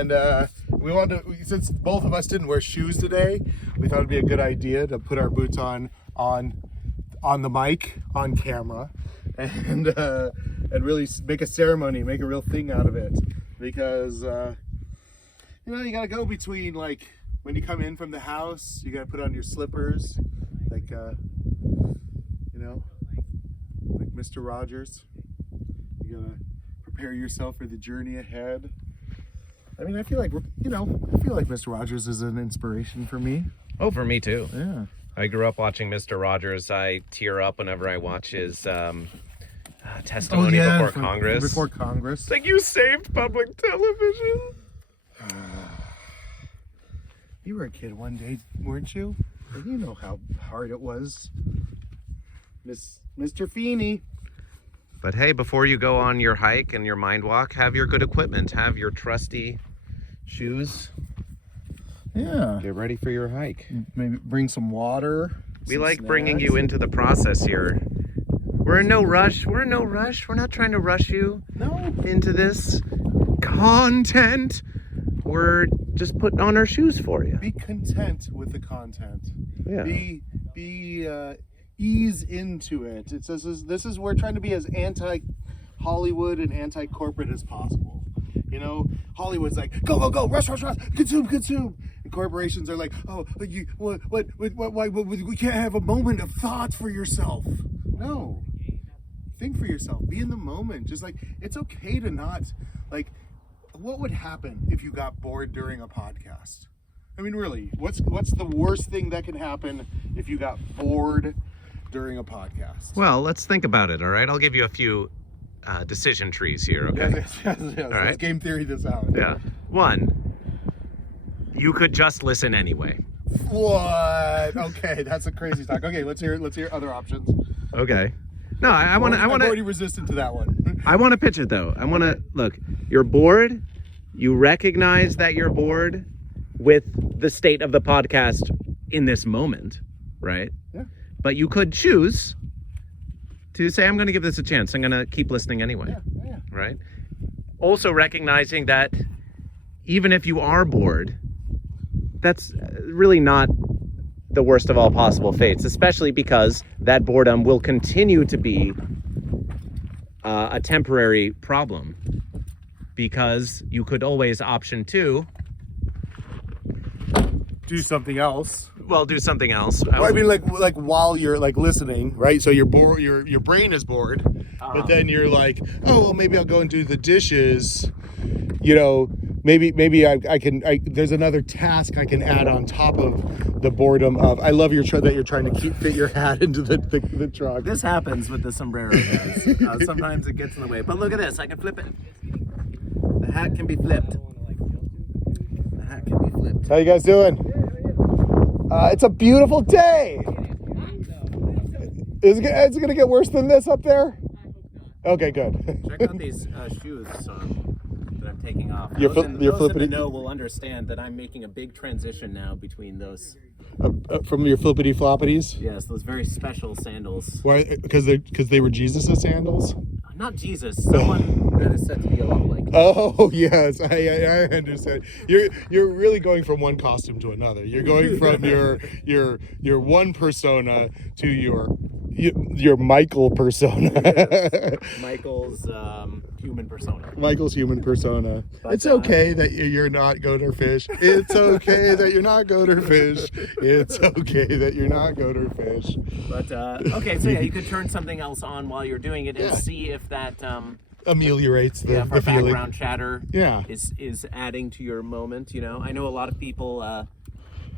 And we wanted to, since both of us didn't wear shoes today, we thought it'd be a good idea to put our boots on the mic, on camera, and really make a ceremony, make a real thing out of it. Because, you gotta go between, like, when you come in from the house, you gotta put on your slippers, like Mr. Rogers. You gotta prepare yourself for the journey ahead. I mean, I feel like Mr. Rogers is an inspiration for me. Oh, for me too. Yeah. I grew up watching Mr. Rogers. I tear up whenever I watch his testimony before Congress. Before Congress. It's like, you saved public television. You were a kid one day, weren't you? You know how hard it was. Mr. Feeney. But hey, before you go on your hike and your mind walk, have your good equipment. Have your trusty shoes. Yeah. Get ready for your hike. Maybe bring some water. We like bringing you into the process here. We're in no rush. We're not trying to rush you into this content. We're just putting on our shoes for you. Be content with the content. Yeah. Be ease into it. We're trying to be as anti-Hollywood and anti-corporate as possible. Hollywood's like, go, rush, consume. And corporations are like, oh, why, we can't have a moment of thought for yourself. No. Think for yourself. Be in the moment. Just like, it's okay to not, like, what would happen if you got bored during a podcast? I mean, really, what's the worst thing that can happen if you got bored during a podcast? Well, let's think about it, all right? I'll give you a few decision trees here, okay? Yes. All right. Let's game theory this out. Yeah. 1, you could just listen anyway. What? Okay, that's a crazy talk. Okay, let's hear other options. Okay. No, I'm already resistant to that one. I want to pitch it though. I want to look. You're bored. You recognize that you're bored with the state of the podcast in this moment, right? Yeah. But you could choose to say, I'm going to give this a chance. I'm going to keep listening anyway. Yeah. Right? Also recognizing that even if you are bored, that's really not the worst of all possible fates, especially because that boredom will continue to be a temporary problem, because you could always option 2. Do something else. Well, do something else. Well, I mean, like while you're like listening, right? So you're bored. Your brain is bored, but then you're like, oh, well, maybe I'll go and do the dishes. Maybe I can. There's another task I can add on top of the boredom of. I love that you're trying to fit your hat into the truck. This happens with the sombrero, guys. Sometimes it gets in the way. But look at this. I can flip it. The hat can be flipped. How you guys doing? It's a beautiful day. Is it gonna get worse than this up there? Okay, good. Check out these shoes that I'm taking off. Those in the know will understand that I'm making a big transition now between those. From your flippity floppities? Yes, those very special sandals. Why? Because they were Jesus' sandals? Not Jesus. Someone that is said to be a lot like. Oh yes, I understand. You're really going from one costume to another. You're going from your one persona to your Michael persona. Michael's human persona. Michael's human persona. But, it's okay that you're not goat or fish. It's okay that you're not goat or fish. It's okay that you're not goat or fish. But okay, so yeah, you could turn something else on while you're doing it and see if that ameliorates the if our feeling. Background chatter Yeah. is adding to your moment. I know a lot of people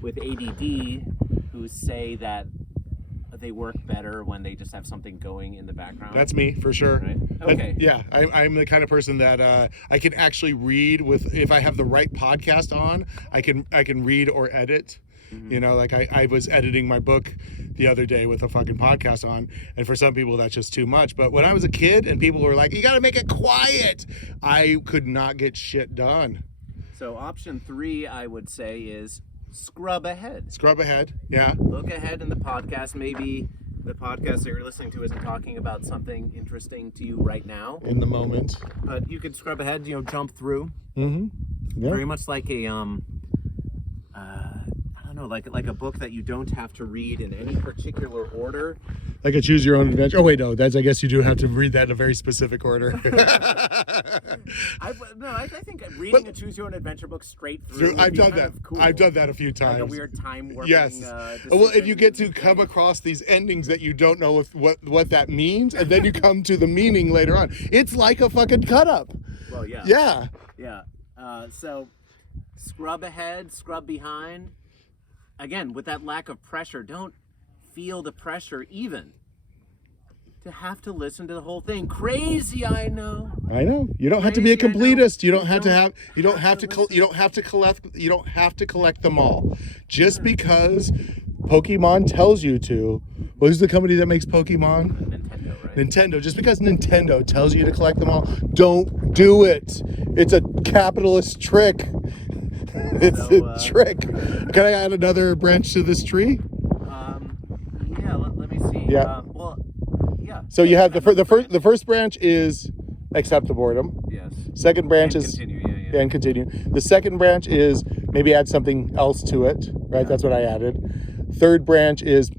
with ADD who say that they work better when they just have something going in the background. That's me, for sure. Right? Okay. Yeah, I'm the kind of person that I can actually read if I have the right podcast on, I can read or edit. Mm-hmm. Like I was editing my book the other day with a fucking podcast on, and for some people that's just too much. But when I was a kid and people were like, you gotta make it quiet, I could not get shit done. So option 3, I would say, is scrub ahead. Scrub ahead, yeah. Look ahead in the podcast. Maybe the podcast that you're listening to isn't talking about something interesting to you right now. In the moment. But you could scrub ahead, jump through. Mm-hmm. Yeah. Very much like a I don't know, like a book that you don't have to read in any particular order. Like a choose your own adventure. Oh wait, no, I guess you do have to read that in a very specific order. I think reading a choose your own adventure book straight through. I've done kind that. of cool. I've done that a few times. Like a weird time warping. Yes. Well, if you get to come across these endings that you don't know what that means, and then you come to the meaning later on, it's like a fucking cut up. Well, yeah. Yeah. Yeah. So, scrub ahead, scrub behind. Again, with that lack of pressure, don't feel the pressure even to have to listen to the whole thing. Crazy, I know. I know. You don't have to be a Crazy, I know. completist. You don't have to collect them all. Just because Pokemon tells you to. Who's the company that makes Pokemon? Nintendo, right? Nintendo. Just because Nintendo tells you to collect them all, don't do it. It's a capitalist trick. It's a trick. Can I add another branch to this tree? Yeah. Let me see. Yeah. Yeah. So you have the first branch is accept the boredom. Yes. Second branch And is continue. Yeah. and continue. The second branch is maybe add something else to it. Right. That's what I added. Third branch is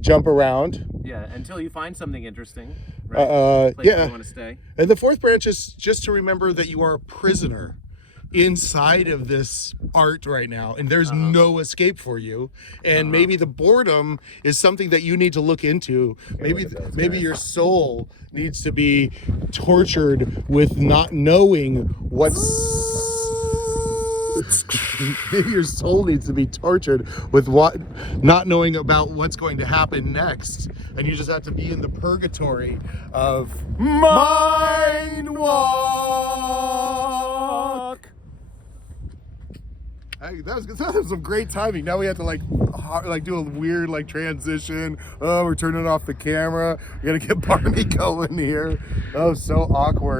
jump around. Yeah. Until you find something interesting. Right? Place Yeah. you want to stay. And the fourth branch is just to remember that you are a prisoner inside of this art right now, and there's no escape for you. And maybe the boredom is something that you need to look into. Maybe your soul needs to be tortured with not knowing what's maybe your soul needs to be tortured with not knowing about what's going to happen next, and you just have to be in the purgatory of MindWalk. That was some great timing. Now we have to like do a weird like transition. Oh, we're turning off the camera. We gotta get Barney going here. Oh, so awkward.